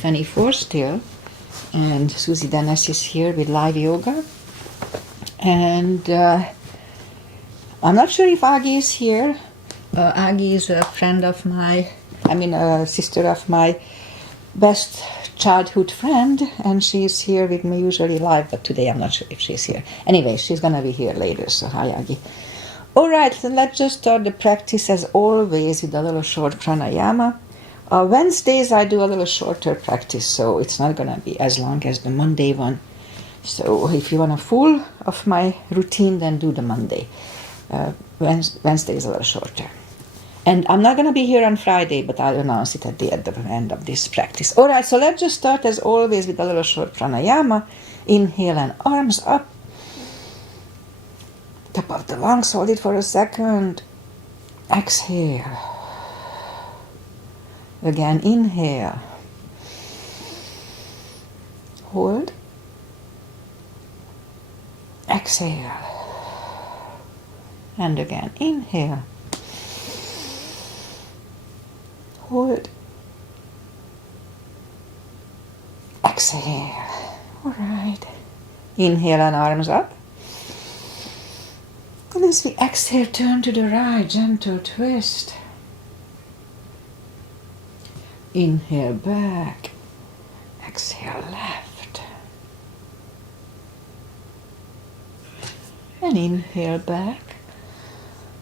24 still. And Susie Dennis is here with live yoga. And I'm not sure if Aggie is here. Aggie is a friend of a sister of my best childhood friend, and she's here with me usually live, but today I'm not sure if she's here. Anyway, she's gonna be here later, so hi Aggie. Alright, so let's just start the practice as always with a little short pranayama. Wednesdays I do a little shorter practice, so it's not gonna be as long as the Monday one. So if you want a full of my routine, then do the Monday. Wednesday is a little shorter. And I'm not going to be here on Friday, but I'll announce it at the end of this practice. All right, so let's just start as always with a little short pranayama. Inhale and arms up. Top of the lungs, hold it for a second. Exhale. Again, inhale. Hold. Exhale. And again, inhale. Hold. Exhale. All right. Inhale and arms up. And as we exhale, turn to the right, gentle twist. Inhale back. Exhale left. And inhale back.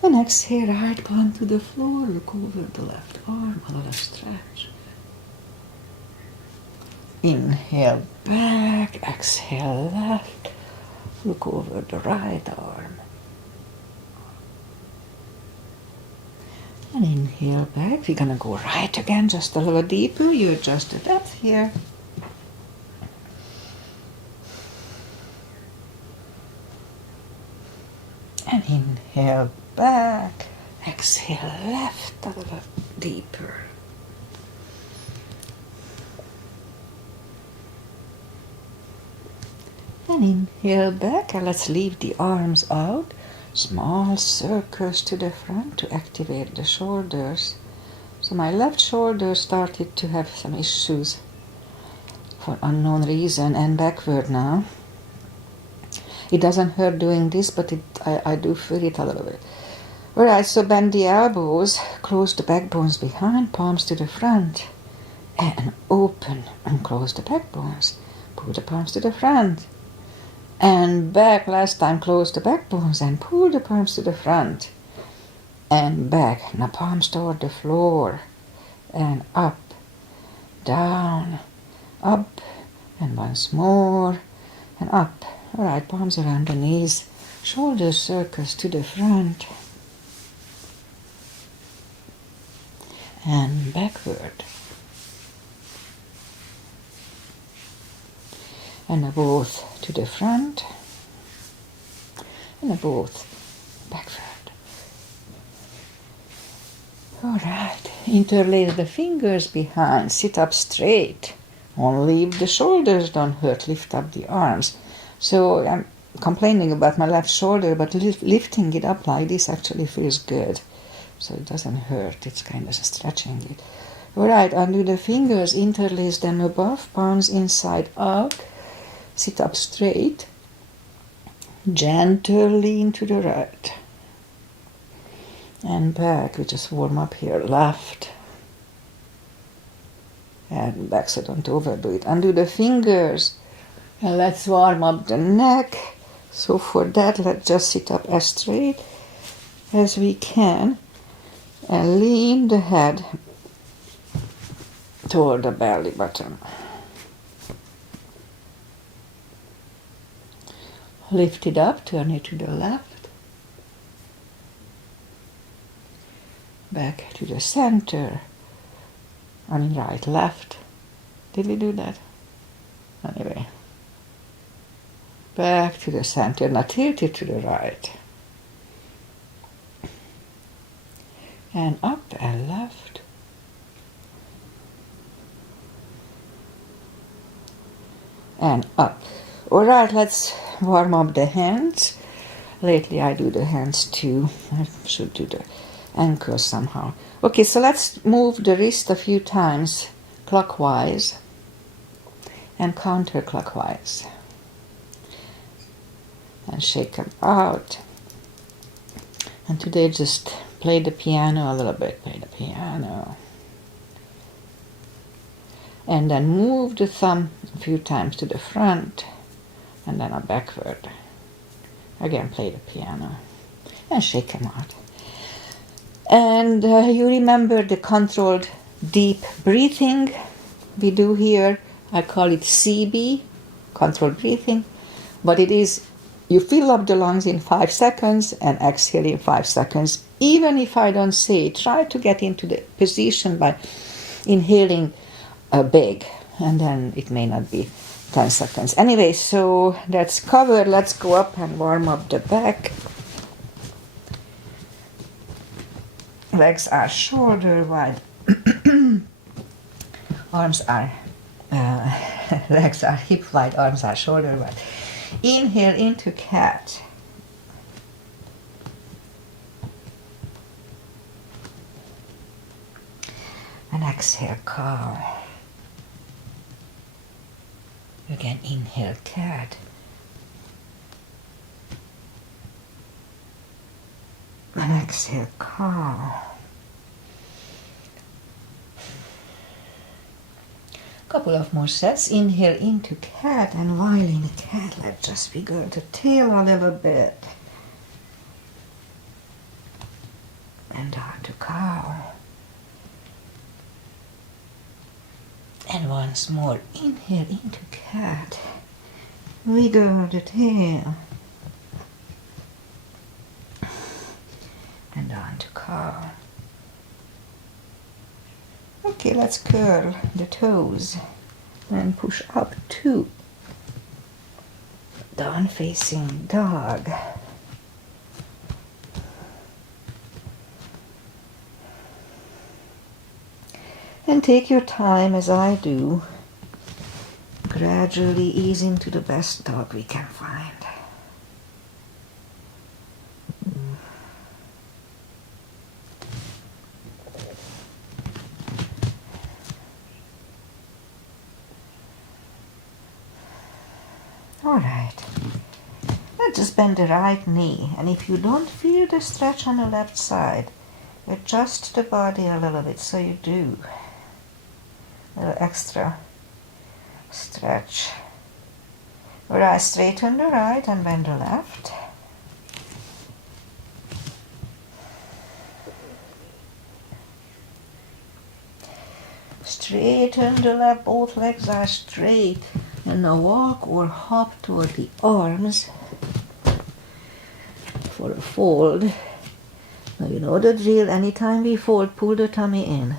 And exhale, right palm to the floor, look over the left arm, a little stretch. Inhale back, exhale left, look over the right arm. And inhale back, we're gonna go right again, just a little deeper, you adjust the depth here. And inhale back, exhale left, a little deeper. And inhale back, and let's leave the arms out. Small circles to the front to activate the shoulders. So my left shoulder started to have some issues for unknown reason, and backward now. It doesn't hurt doing this, but I do feel it a little bit. Alright, so bend the elbows, close the backbones behind, palms to the front, and open and close the backbones. Pull the palms to the front, and back. Last time, close the backbones and pull the palms to the front, and back. Now palms toward the floor, and up, down, up, and once more, and up. Alright, palms around the knees, shoulder circles to the front, and backward. And both to the front, and both backward. Alright, interlace the fingers behind, sit up straight. Only if the shoulders don't hurt, lift up the arms. So I'm complaining about my left shoulder, but lifting it up like this actually feels good. So it doesn't hurt, it's kind of stretching it. Alright, undo the fingers, interlace them above, palms inside out. Sit up straight. Gentle lean to the right. And back, we just warm up here, left. And back, so don't overdo it. Undo the fingers. And let's warm up the neck. So for that, let's just sit up as straight as we can and lean the head toward the belly button. Lift it up, turn it to the left. Back to the center. Right, left. Did we do that? Anyway. Back to the center. Now tilt it to the right. And up and left. And up. Alright, let's warm up the hands. Lately I do the hands too. I should do the ankles somehow. Okay, so let's move the wrist a few times clockwise. and counterclockwise. And shake them out. And today just play the piano a little bit, play the piano. And then move the thumb a few times to the front and then a backward. Again, play the piano and shake them out. And you remember the controlled deep breathing we do here. I call it CB, controlled breathing. But it is, you fill up the lungs in 5 seconds and exhale in 5 seconds. Even if I don't say it, try to get into the position by inhaling big. And then it may not be 10 seconds. Anyway, so that's covered. Let's go up and warm up the back. Legs are shoulder wide. Arms are, legs are hip wide, arms are shoulder wide. Inhale into cat. And exhale, cow. Again, inhale, cat. And exhale, cow. Couple of more sets. Inhale into cat, and while in cat, let's just wiggle the tail a little bit. And down to cow. And once more, inhale into cat. Wiggle the tail. And down to cow. Okay, let's curl the toes and push up to down facing dog. And take your time as I do, gradually ease into the best dog we can find. Alright, let's just bend the right knee, and if you don't feel the stretch on the left side, adjust the body a little bit so you do. A little extra stretch. Right, straighten the right and bend the left. Straighten the left, both legs are straight. And now walk or hop toward the arms for a fold. Now you know the drill, anytime we fold, pull the tummy in.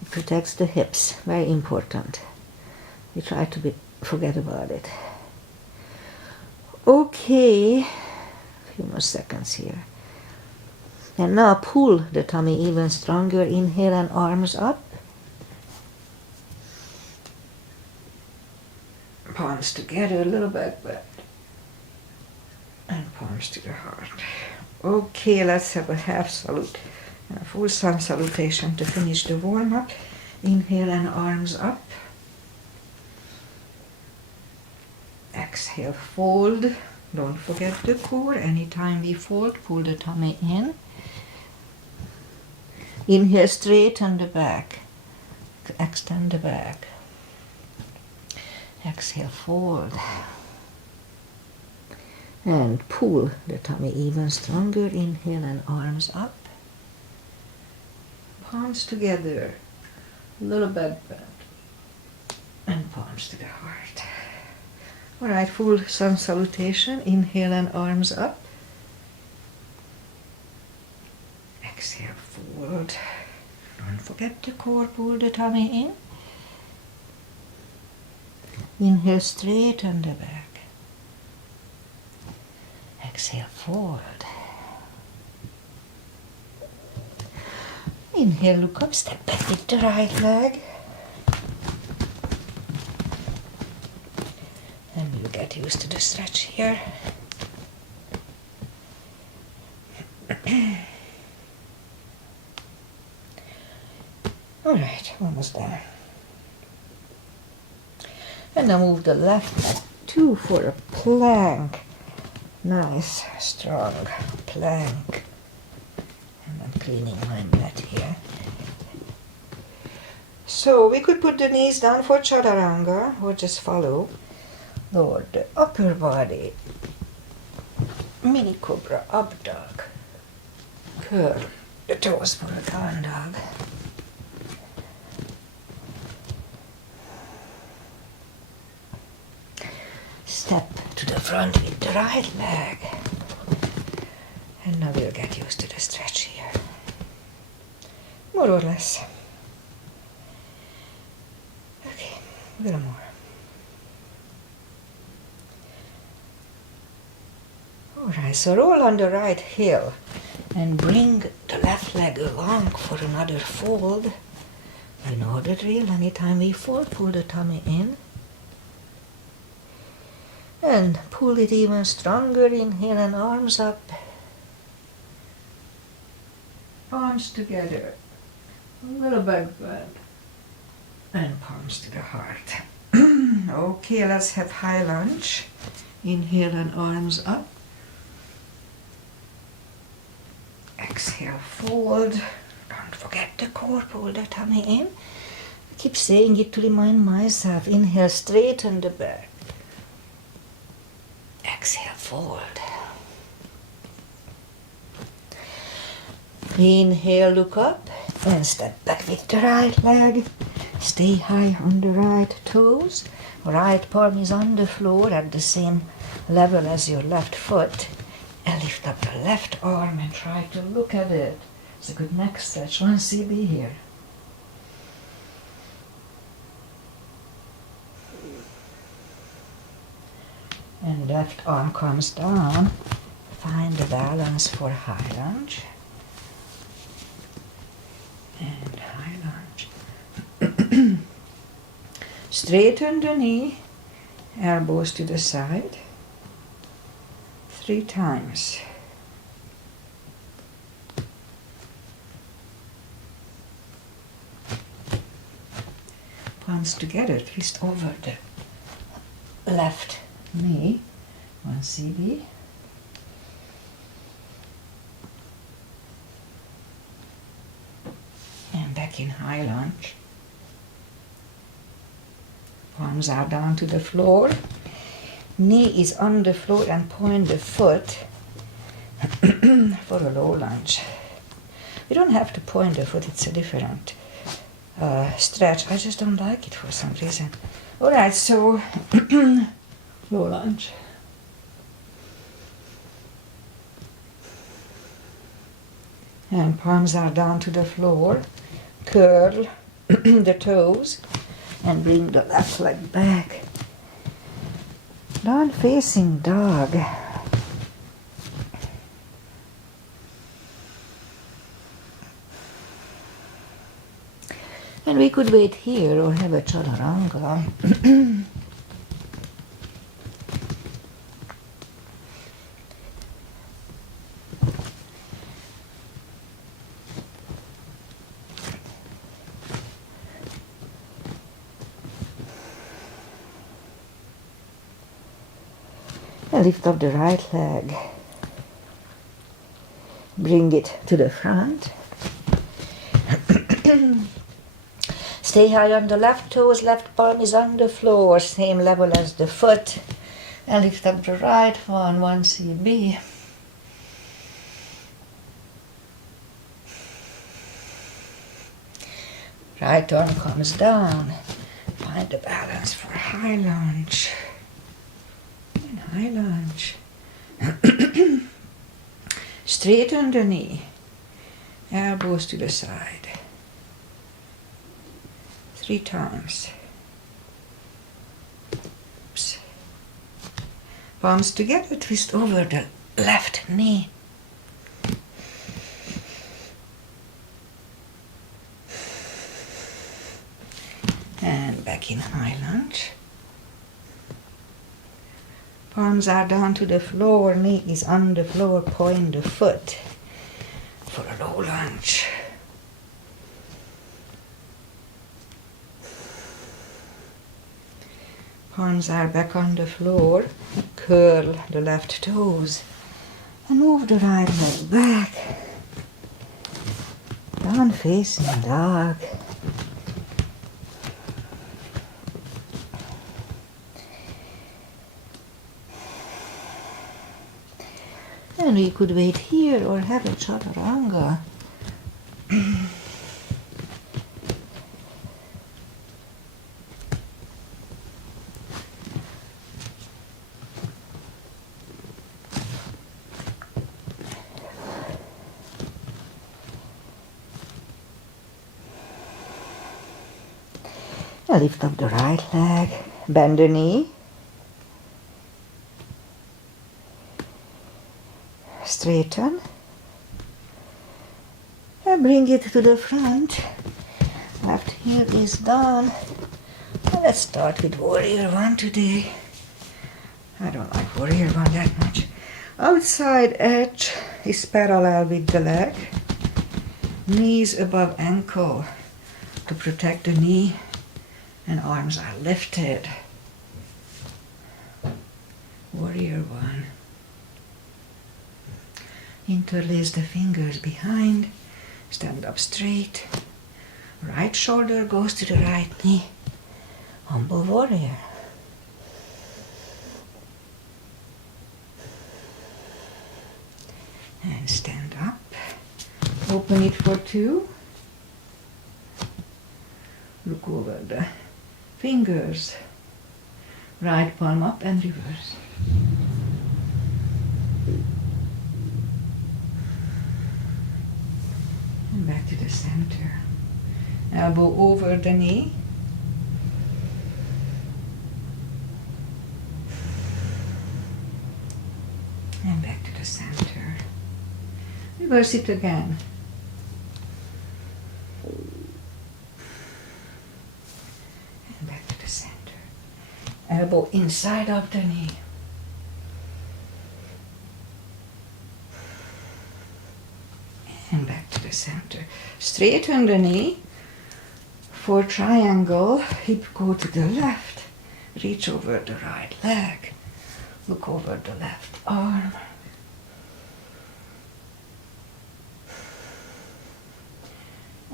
It protects the hips, very important. We try to forget about it. Okay, a few more seconds here. And now pull the tummy even stronger, inhale and arms up. Palms together, a little back bend. And palms to the heart. Okay, let's have a half salute and a full sun salutation to finish the warm-up. Inhale and arms up. Exhale, fold. Don't forget the core. Anytime we fold, pull the tummy in. Inhale, straighten the back. Extend the back. Exhale, fold. And pull the tummy even stronger. Inhale and arms up. Palms together. A little back bend. And palms to the heart. Alright, full sun salutation. Inhale and arms up. Exhale, fold. Don't forget the core. Pull the tummy in. Inhale, straighten the back. Exhale, fold. Inhale, look up, step back with the right leg. And we'll get used to the stretch here. Alright, almost done. And now move the left leg too for a plank. Nice, strong plank. And I'm cleaning my mat here. So we could put the knees down for chaturanga or just follow. Lower the upper body. Mini cobra, up dog. Curl the toes for a down dog. Step to the front with the right leg. And now we'll get used to the stretch here. More or less. Okay, a little more. Alright, so roll on the right heel and bring the left leg along for another fold. You know the drill, anytime we fold, pull the tummy in. And pull it even stronger, inhale and arms up. Palms together, a little back bend, and palms to the heart. Okay, let's have high lunge. Inhale and arms up. Exhale, fold. Don't forget the core, pull the tummy in. I keep saying it to remind myself. Inhale, straighten the back. Exhale, fold. Inhale, look up and step back with the right leg. Stay high on the right toes. Right palm is on the floor at the same level as your left foot. And lift up the left arm and try to look at it. It's a good neck stretch. 1 CB here. And left arm comes down. Find the balance for high lunge. And high lunge. Straighten the knee. Elbows to the side. 3 times. Palms together, twist over the left knee. 1 CB. And back in high lunge. Palms are down to the floor. Knee is on the floor and point the foot for a low lunge. You don't have to point the foot, it's a different stretch. I just don't like it for some reason. Alright, so low lunge. And palms are down to the floor. Curl the toes and bring the left leg back. Down facing dog. And we could wait here or have a chaturanga. And lift up the right leg. Bring it to the front. Stay high on the left toes, left palm is on the floor, same level as the foot. And lift up the right one, 1 CB. Right arm comes down. Find the balance for high lunge. And high lunge. Straighten the knee. Elbows to the side. 3 times. Oops. Palms together, twist over the left knee. And back in high lunge. Palms are down to the floor, knee is on the floor, point the foot for a low lunge. Arms are back on the floor. Curl the left toes. And move the right leg back. Down facing dog. And we could wait here or have a chaturanga. Lift up the right leg, bend the knee, straighten, and bring it to the front. Left heel is down. And let's start with Warrior One today. I don't like Warrior One that much. Outside edge is parallel with the leg. Knees above ankle to protect the knee. And arms are lifted. Warrior One. Interlace the fingers behind. Stand up straight. Right shoulder goes to the right knee. Humble warrior. And stand up. Open it for two. Look over the fingers. Right palm up and reverse. And back to the center. Elbow over the knee. And back to the center. Reverse it again. And back to the center. Elbow inside of the knee. And back to the center. Straighten the knee. For triangle, hip go to the left. Reach over the right leg. Look over the left arm.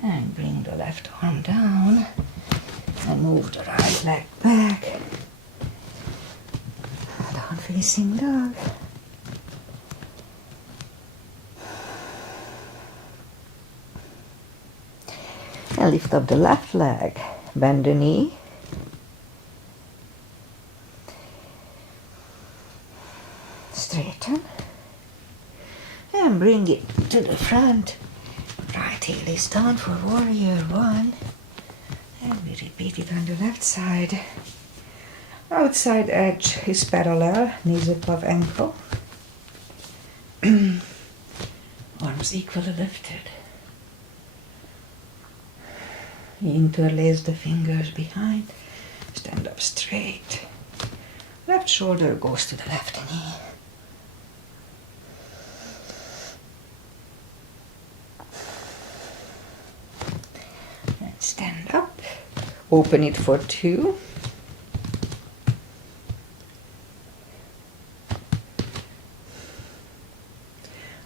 And bring the left arm down. And move the right leg back. Down facing dog. And lift up the left leg. Bend the knee. Straighten. And bring it to the front. Right heel is down for Warrior One. And we repeat it on the left side. Outside edge is parallel, knees above ankle. Arms equally lifted. Interlace the fingers behind. Stand up straight. Left shoulder goes to the left knee. And stand up. Open it for two.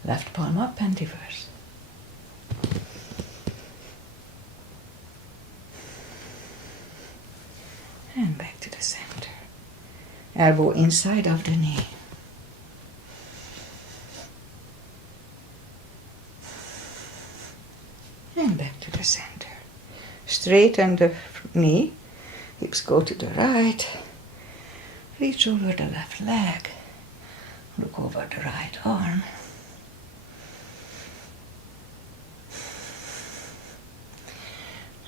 Left palm up and reverse. And back to the center. Elbow inside of the knee. And back to the center. Straighten the knee. Hips go to the right. Reach over the left leg. Look over the right arm.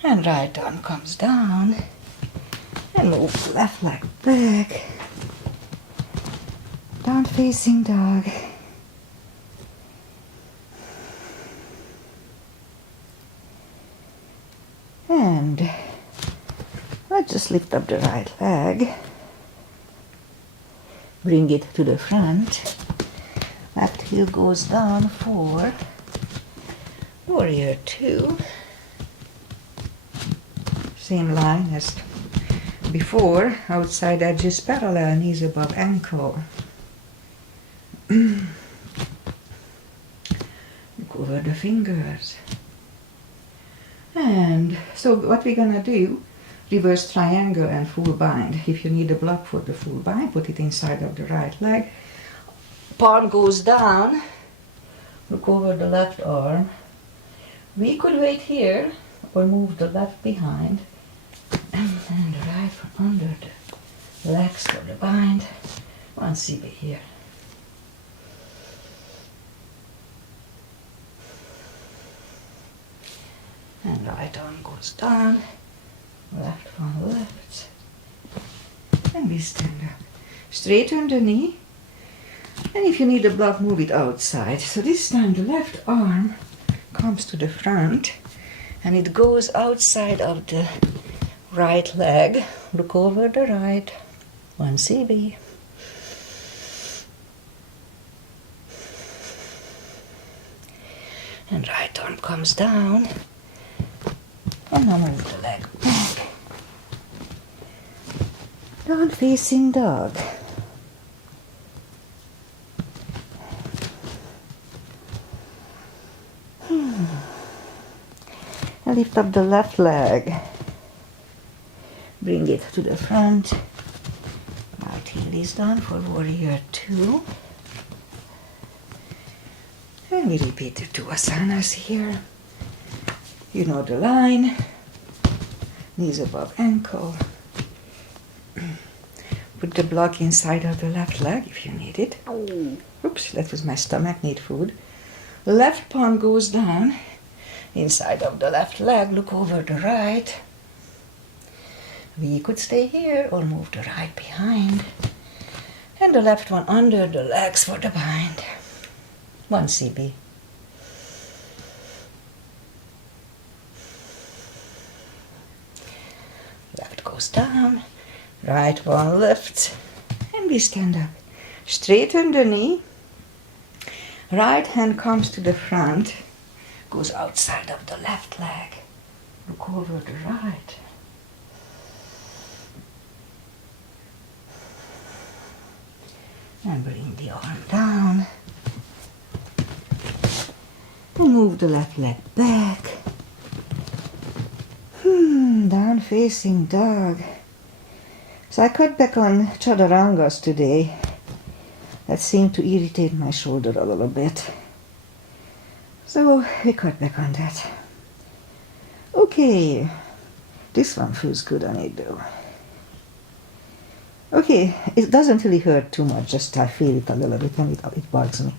And right arm comes down. And move the left leg back. Down facing dog. And let's just lift up the right leg. Bring it to the front. Left heel goes down for Warrior Two. Same line as before, outside edges parallel, knees above ankle. Look over the fingers. And so what we're gonna do, reverse triangle and full bind. If you need a block for the full bind, put it inside of the right leg. Palm goes down. Look over the left arm. We could wait here or move the left behind and the right from under the legs for the bind. One CB here. And right arm goes down, left one left. And we stand up. Straighten the knee. And if you need a block, move it outside. So this time the left arm comes to the front and it goes outside of the right leg. Look over the right. One CB. And right arm comes down. And now move the leg back. Down facing dog. And lift up the left leg. Bring it to the front. Right heel is done for warrior 2. And we repeat the 2 asanas here. You know the line. Knees above ankle. Put the block inside of the left leg if you need it. Oops, that was my stomach, need food. Left palm goes down inside of the left leg. Look over the right. We could stay here or move the right behind. And the left one under the legs for the bind. One CB. Left goes down, right one lifts, and we stand up. Straighten the knee. Right hand comes to the front, goes outside of the left leg. Look over the right. And bring the arm down. And move the left leg back. Down facing dog. So I cut back on chaturangas today. That seemed to irritate my shoulder a little bit. So we cut back on that. Okay, this one feels good on it though. Okay, it doesn't really hurt too much, just I feel it a little bit and it bugs me.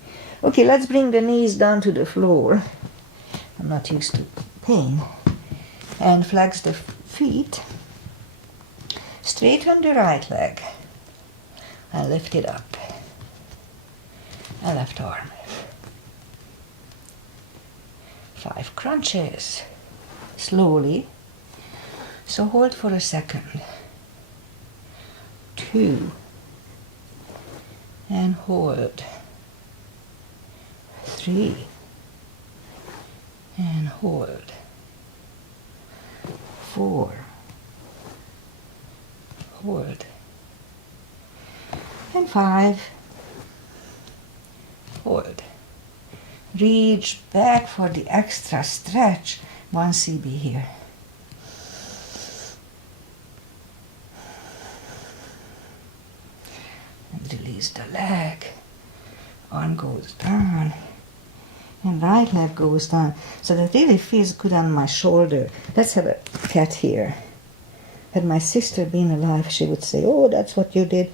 Okay, let's bring the knees down to the floor. I'm not used to pain. And flex the feet. Straighten the right leg. And lift it up. And left arm. 5 crunches. Slowly. So hold for a second. 2. And hold. 3. And hold. 4. Hold. And 5. Hold. Reach back for the extra stretch. 1 CB here. And release the leg. Arm goes down. And right leg goes down. So that really feels good on my shoulder. Let's have a cat here. Had my sister been alive, she would say, oh, that's what you did.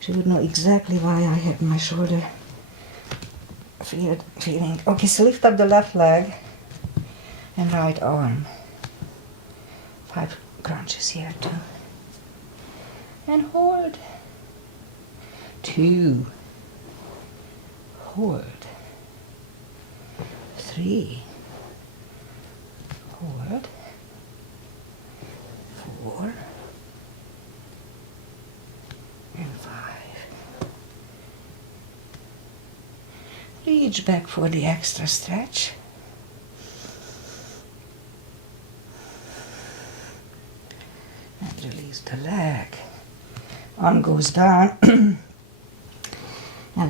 She would know exactly why I had my shoulder feeling. Okay, so lift up the left leg and right arm. 5 crunches here too. And hold. 2. Hold. 3. Hold. 4. And 5. Reach back for the extra stretch. And release the leg. Arm goes down. And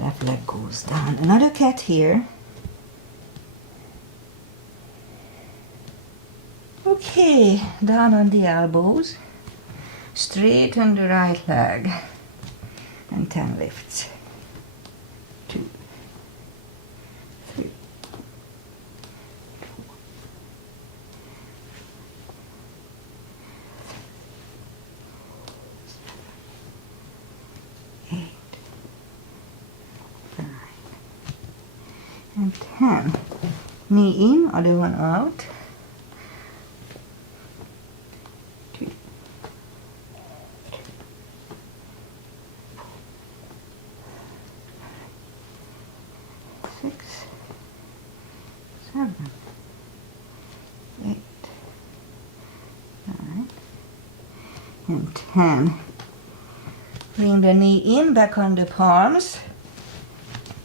left leg goes down. Another cat here. Okay, down on the elbows. Straighten the right leg. And 10 lifts. 2, 3, 8, 9, and 10. Knee in, other one out. 2, 6, 7, 8, 9, and 10. Bring the knee in, back on the palms.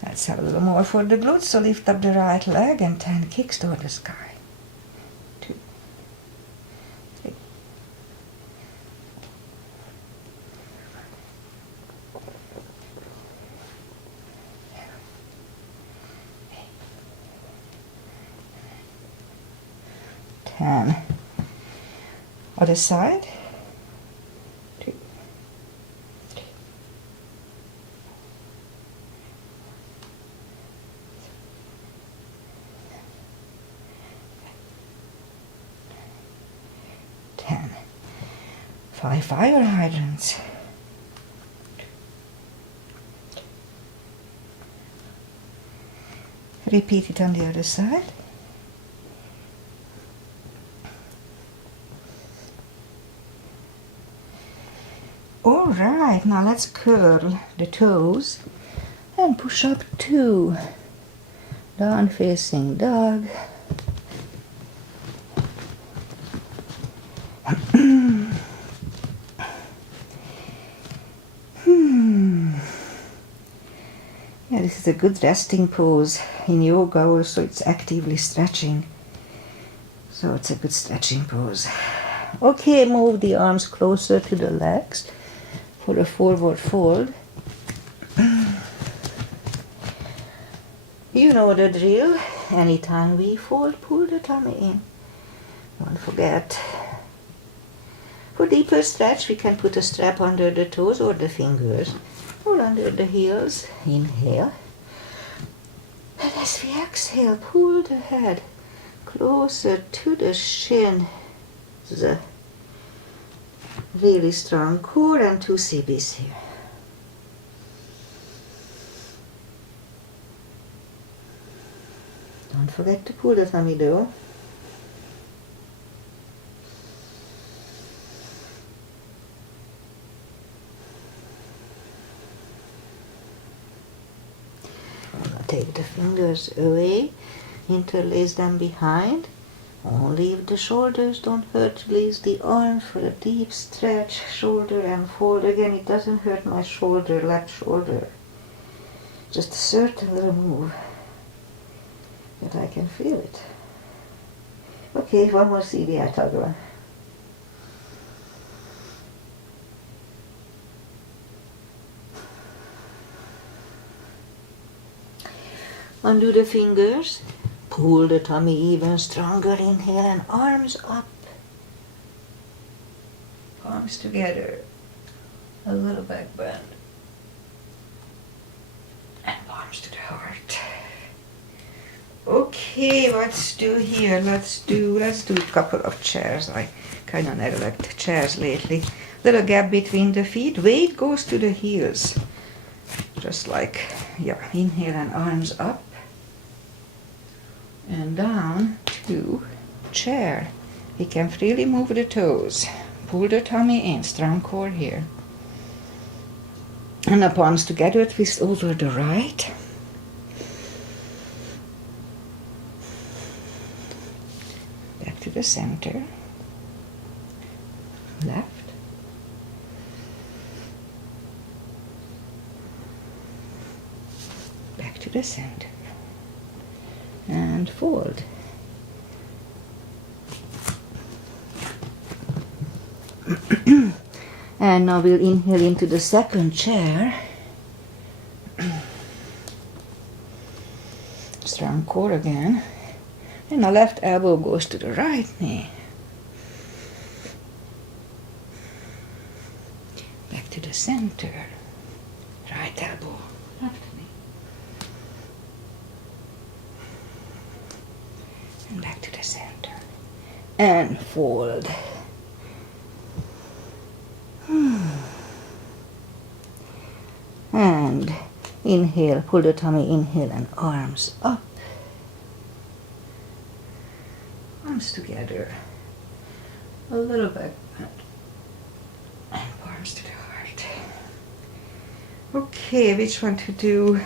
Let's have a little more for the glutes. So lift up the right leg and 10 kicks toward the sky. 2, 3, 10. Other side. 2, 3, 10. 5 fire hydrants. Repeat it on the other side. Alright, now let's curl the toes and push up 2. Down facing dog. Yeah, this is a good resting pose. In yoga also it's actively stretching. So it's a good stretching pose. Okay, move the arms closer to the legs for a forward fold. You know the drill. Anytime we fold, pull the tummy in. Don't forget. For deeper stretch, we can put a strap under the toes or the fingers or under the heels. Inhale. And as we exhale, pull the head closer to the shin. The really strong core and 2 CBs here. Don't forget to pull the tummy though. Take the fingers away, interlace them behind. Only if the shoulders don't hurt, release the arms for a deep stretch, shoulder and fold. Again, it doesn't hurt my shoulder, left shoulder. Just a certain little move that I can feel it. Okay, one more CBI toggle. Undo the fingers. Pull the tummy even stronger. Inhale and arms up. Palms together. A little back bend. And palms to the heart. Okay, let's do here. Let's do a couple of chairs. I kind of neglect chairs lately. Little gap between the feet. Weight goes to the heels. Just like, yeah, inhale and arms up. And down to chair. We can freely move the toes. Pull the tummy in, strong core here. And the palms together, twist over the right. Back to the center. Left. Back to the center. And fold. And now we'll inhale into the second chair. Strong core again. And the left elbow goes to the right knee. Back to the center. Right elbow, left knee. And back to the center. And fold. And inhale, pull the tummy, inhale, and arms up. Arms together. A little bit. And arms to the heart. Okay, which one to do?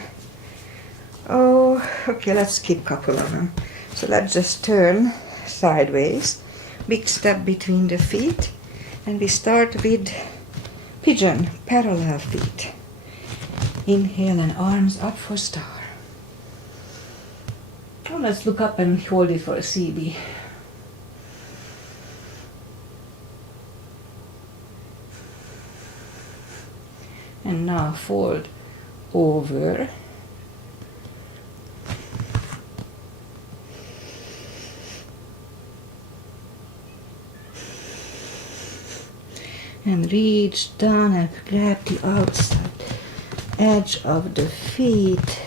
Oh, okay, let's skip a couple of them. So let's just turn sideways. Big step between the feet. And we start with pigeon, parallel feet. Inhale and arms up for star. Now let's look up and hold it for a CB. And now fold over. And reach down and grab the outside edge of the feet.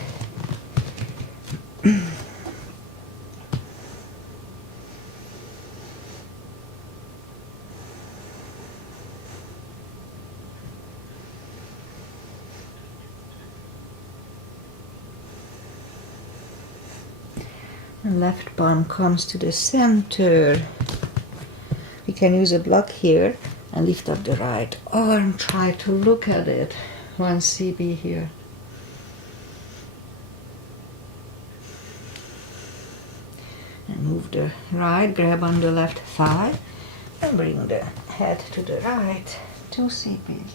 And left palm comes to the center. We can use a block here and lift up the right arm. Try to look at it. 1 CB here. And move the right, grab on the left thigh and bring the head to the right. 2 CBs.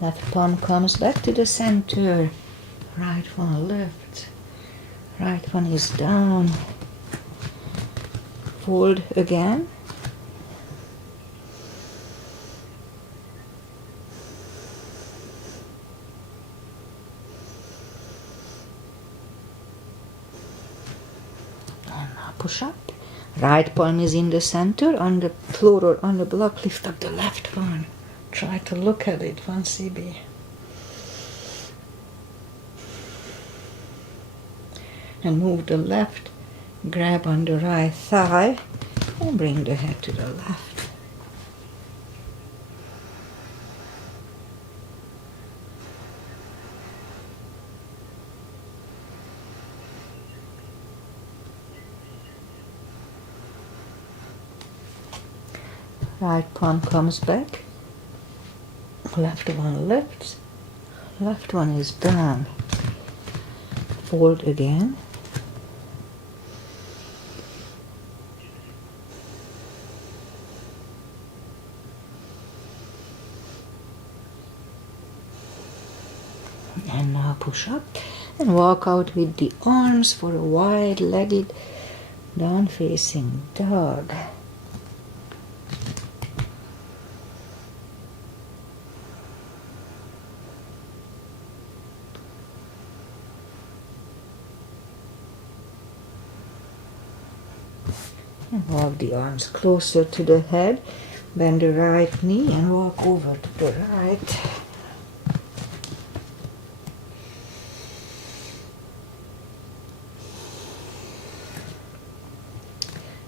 Left palm comes back to the center. Right one left. Right one is down. Fold again. And now push up. Right palm is in the center. On the floor or on the block, lift up the left one. Try to look at it, 1 CB. And move the left, grab on the right thigh, and bring the head to the left. Right palm comes back. Left one lifts, left one is down. Fold again. And now push up and walk out with the arms for a wide-legged down-facing dog. And walk the arms closer to the head. Bend the right knee and walk over to the right.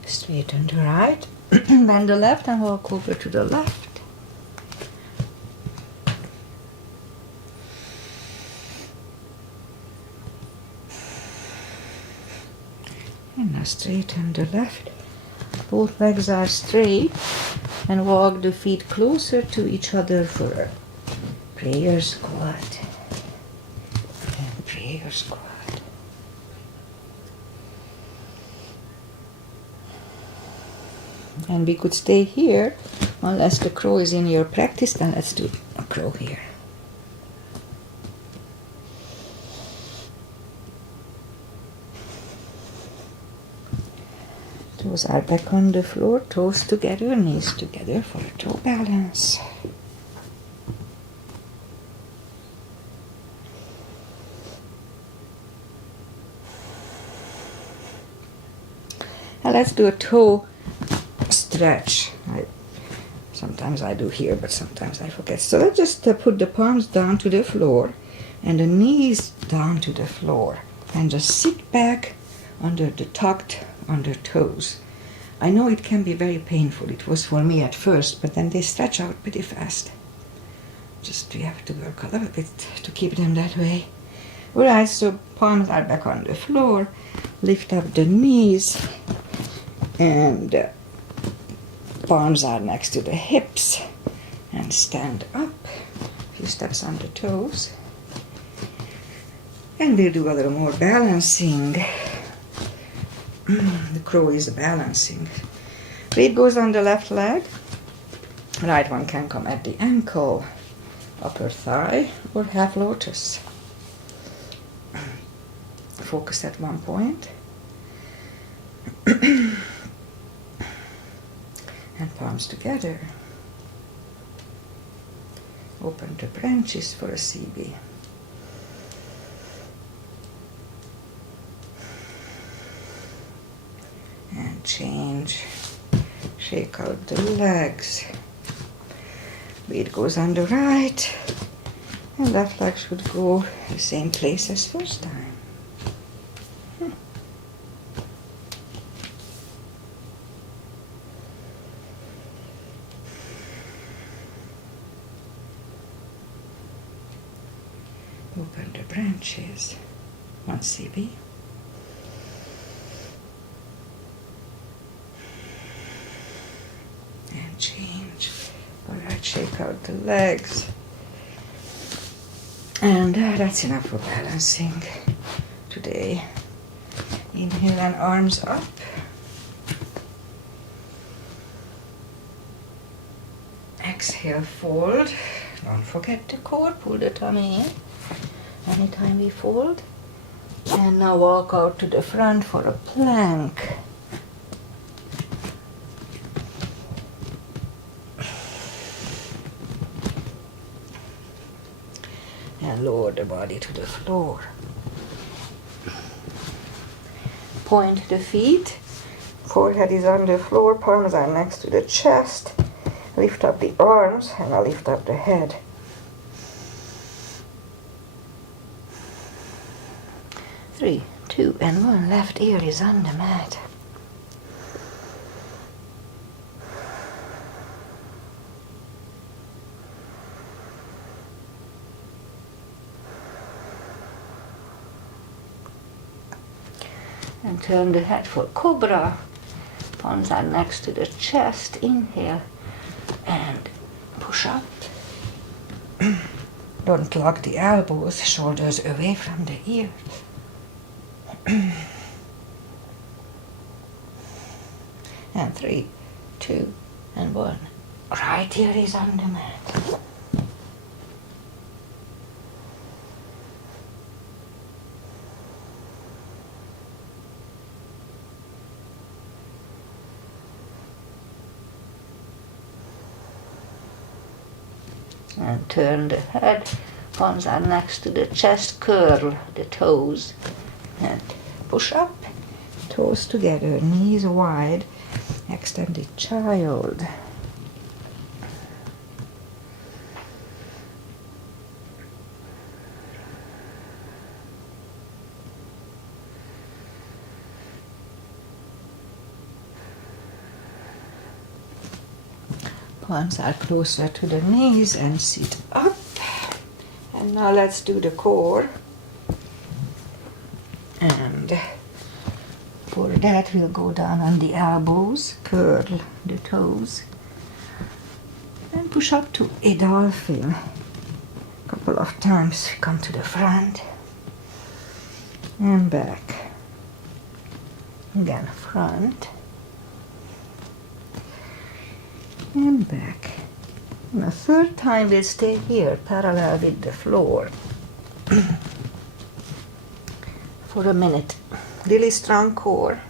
Straighten the right. Bend the left and walk over to the left. And now straighten the left. Both legs are straight and walk the feet closer to each other for a prayer squat. And prayer squat. And we could stay here unless the crow is in your practice, then let's do a crow here. Toes are back on the floor, toes together, knees together for a toe balance. Now let's do a toe stretch. Sometimes I do here, but sometimes I forget. So let's just put the palms down to the floor and the knees down to the floor and just sit back under the tucked under toes. I know it can be very painful. It was for me at first, but then they stretch out pretty fast. Just we have to work a little bit to keep them that way. Alright, so palms are back on the floor. Lift up the knees and palms are next to the hips and stand up. A few steps on the toes. And we'll do a little more balancing. The crow is balancing. Weight goes on the left leg. Right one can come at the ankle, upper thigh, or half lotus. Focus at one point. And palms together. Open the branches for a CB. And change. Shake out the legs. Weight goes on the right. And left leg should go the same place as first time. Open the branches. One CB. And change. Alright, shake out the legs. And that's enough for balancing today. Inhale and arms up. Exhale, fold. Don't forget the core, pull the tummy in. Anytime we fold. And now walk out to the front for a plank. And lower the body to the floor. Point the feet. Forehead is on the floor, palms are next to the chest. Lift up the arms and I'll lift up the head. Three, two, and one. Left ear is on the mat. And turn the head for cobra. Palms are next to the chest. Inhale and push up. Don't lock the elbows, shoulders away from the ears. And 3, 2, and 1. Right ear is on the mat. And turn the head, palms are next to the chest, curl the toes and push up, toes together, knees wide, extended child. Palms are closer to the knees and sit up. And now let's do the core. And for that we'll go down on the elbows, curl the toes, and push up to a dolphin. A couple of times, come to the front and back. Again, front and back. And the third time we'll stay here, parallel with the floor. For a minute. Really strong core.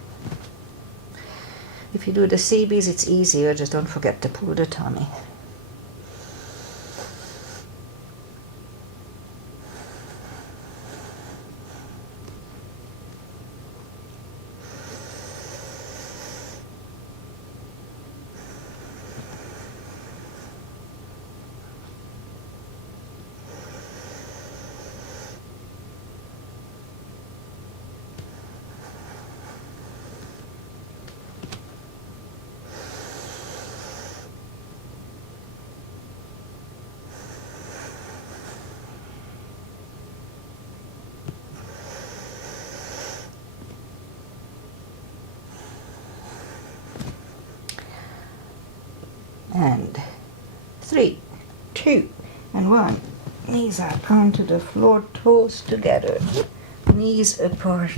If you do the CBs, it's easier, just don't forget to pull the tummy. And 3, 2, and 1. Knees up onto the floor, toes together, knees apart.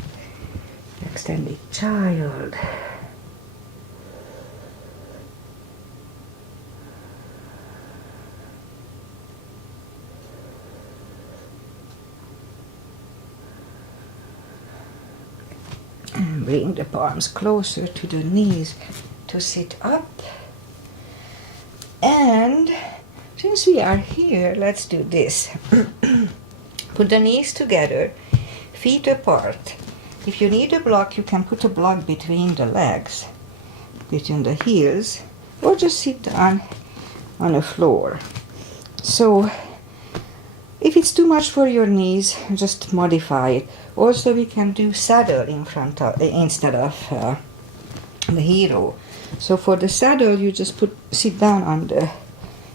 Extended child. And bring the palms closer to the knees to sit up. And since we are here, let's do this. Put the knees together, feet apart. If you need a block, you can put a block between the legs, between the heels, or just sit down on the floor. So if it's too much for your knees, just modify it. Also, we can do saddle in front of instead of the hero. So for the saddle, you just sit down on the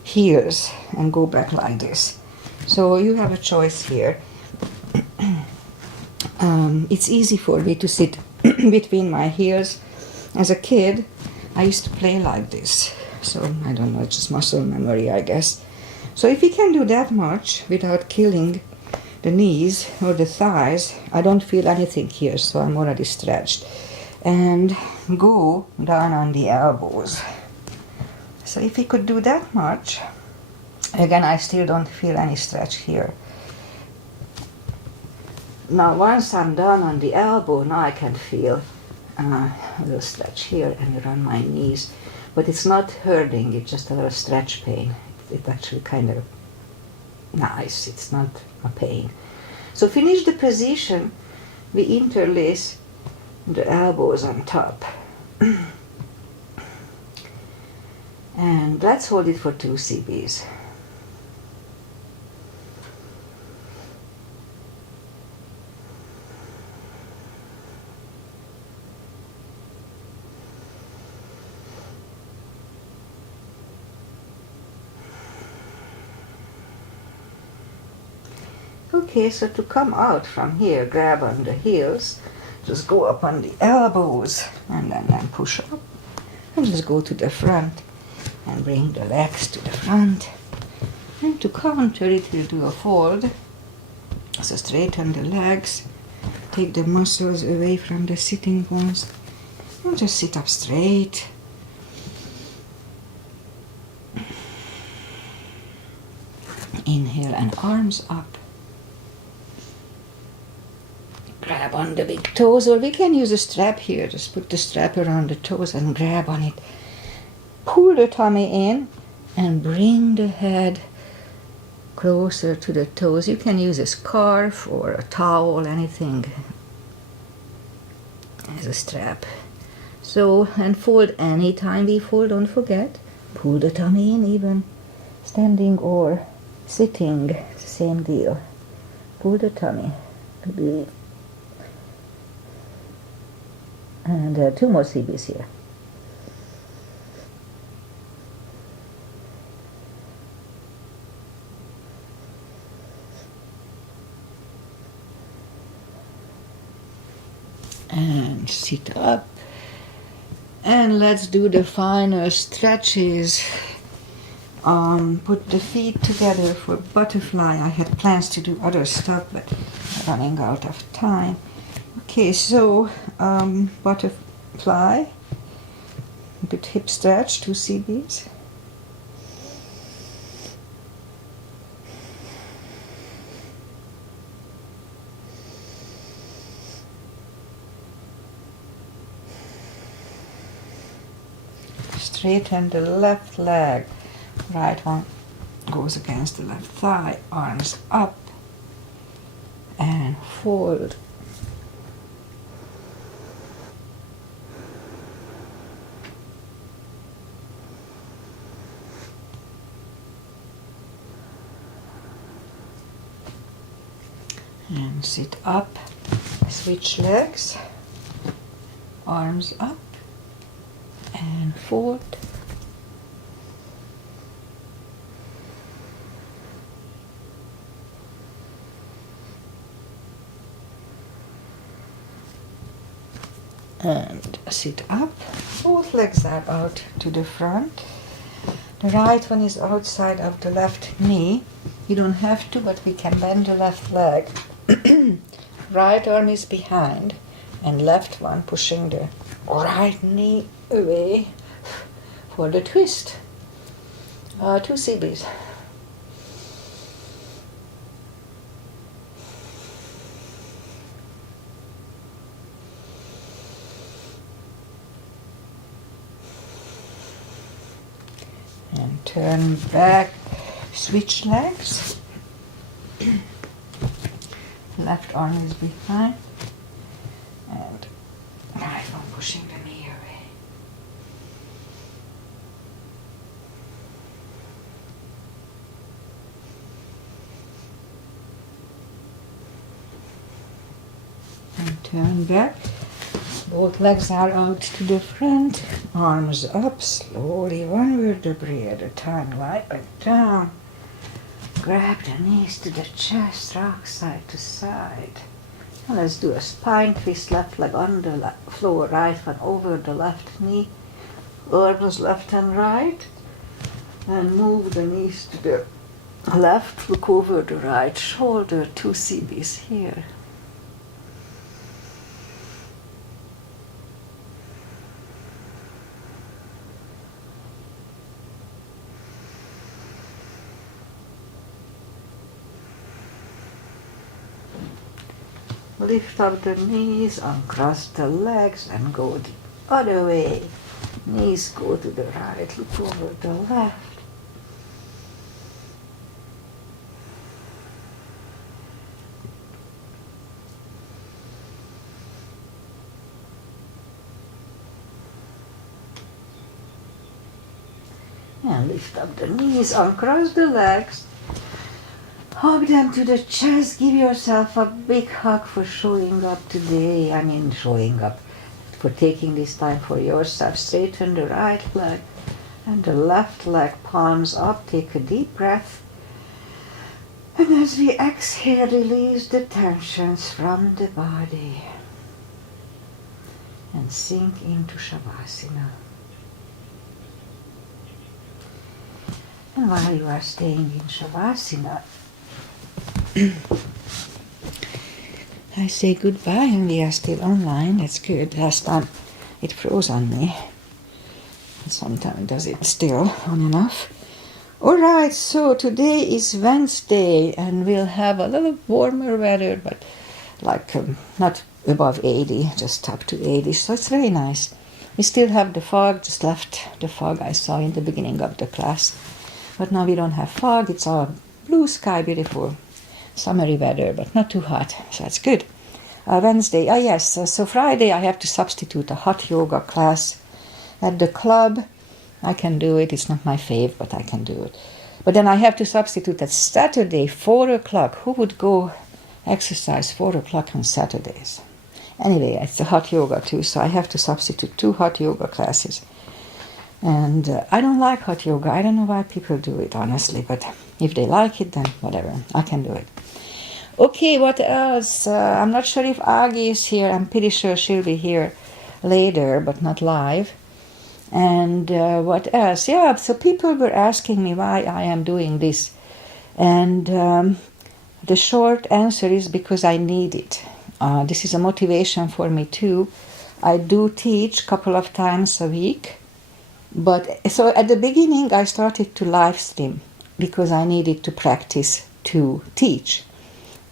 heels and go back like this. So you have a choice here. It's easy for me to sit between my heels. As a kid, I used to play like this. So I don't know, it's just muscle memory, I guess. So if we can do that much without killing the knees or the thighs, I don't feel anything here, so I'm already stretched. And go down on the elbows. So if we could do that much, again, I still don't feel any stretch here. Now once I'm done on the elbow, now I can feel a little stretch here and around my knees. But it's not hurting, it's just a little stretch pain. It's actually kind of nice, it's not a pain. So finish the position, we interlace the elbows on top. And let's hold it for 2 CBs. Okay, so to come out from here, grab on the heels, just go up on the elbows and then push up and just go to the front and bring the legs to the front. And to counter it, we'll do a fold. So straighten the legs, take the muscles away from the sitting bones and just sit up straight. Inhale and arms up. Grab on the big toes, or we can use a strap here. Just put the strap around the toes and grab on it. Pull the tummy in and bring the head closer to the toes. You can use a scarf or a towel, anything as a strap. So, and fold anytime we fold, don't forget. Pull the tummy in, even standing or sitting, same deal. Pull the tummy. And 2 more CBs here. And sit up. And let's do the final stretches. Put the feet together for butterfly. I had plans to do other stuff, but running out of time. Okay, so butterfly, a bit hip stretch, 2 CBs. straighten the left leg. Right one goes against the left thigh, arms up and fold. And sit up, switch legs, arms up and fold. And sit up, both legs are out to the front. The right one is outside of the left knee. You don't have to, but we can bend the left leg. Right arm is behind and left one pushing the right knee away for the twist. 2 CBs. And turn back, switch legs. Left arm is behind and right one pushing the knee away. And turn back. Both legs are out to the front, arms up, slowly, one vertebrae at a time, lie back down. Grab the knees to the chest, rock side to side. And let's do a spine twist, left leg on the floor, right one over the left knee, arms left and right, and move the knees to the left, look over the right shoulder, 2 CBs here. Lift up the knees, uncross the legs and go the other way. Knees go to the right, look over the left. And lift up the knees, uncross the legs. Hug them to the chest, give yourself a big hug for showing up today. Showing up, for taking this time for yourself. Straighten the right leg and the left leg, palms up, take a deep breath. And as we exhale, release the tensions from the body and sink into Shavasana. And while you are staying in Shavasana, I say goodbye and we are still online. That's good. Last time it froze on me. Sometimes does it still on and off. Alright, so today is Wednesday and we'll have a little warmer weather, but not above 80, just up to 80. So it's very nice. We still have the fog, just left the fog I saw in the beginning of the class. But now we don't have fog. It's all blue sky, beautiful. Summery weather, but not too hot, so that's good. Wednesday, so Friday I have to substitute a hot yoga class at the club. I can do it, it's not my fave, but I can do it. But then I have to substitute that Saturday, 4 o'clock. Who would go exercise 4 o'clock on Saturdays? Anyway, it's a hot yoga too, so I have to substitute 2 hot yoga classes. And I don't like hot yoga. I don't know why people do it, honestly, but if they like it, then whatever, I can do it. Okay, what else? I'm not sure if Agi is here. I'm pretty sure she'll be here later, but not live. And what else? Yeah, so people were asking me why I am doing this. And the short answer is because I need it. This is a motivation for me too. I do teach a couple of times a week. But so at the beginning I started to live stream because I needed to practice to teach.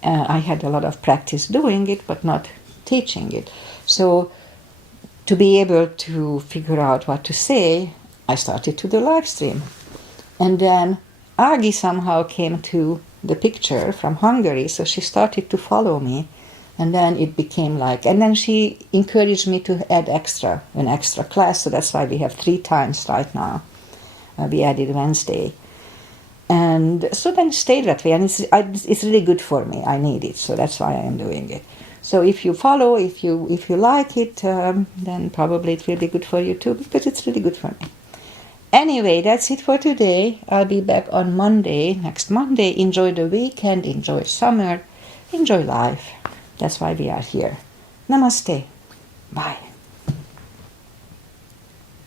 I had a lot of practice doing it, but not teaching it. So to be able to figure out what to say, I started to do live stream. And then Agi somehow came to the picture from Hungary, so she started to follow me. And then it became like, and then she encouraged me to add an extra class, so that's why we have 3 times right now. We added Wednesday. And so then stay that way, and it's really good for me. I need it, so that's why I am doing it. So if you follow, if you like it, then probably it will be good for you too, because it's really good for me. Anyway, that's it for today. I'll be back on Monday, next Monday. Enjoy the weekend, enjoy summer, enjoy life. That's why we are here. Namaste. Bye.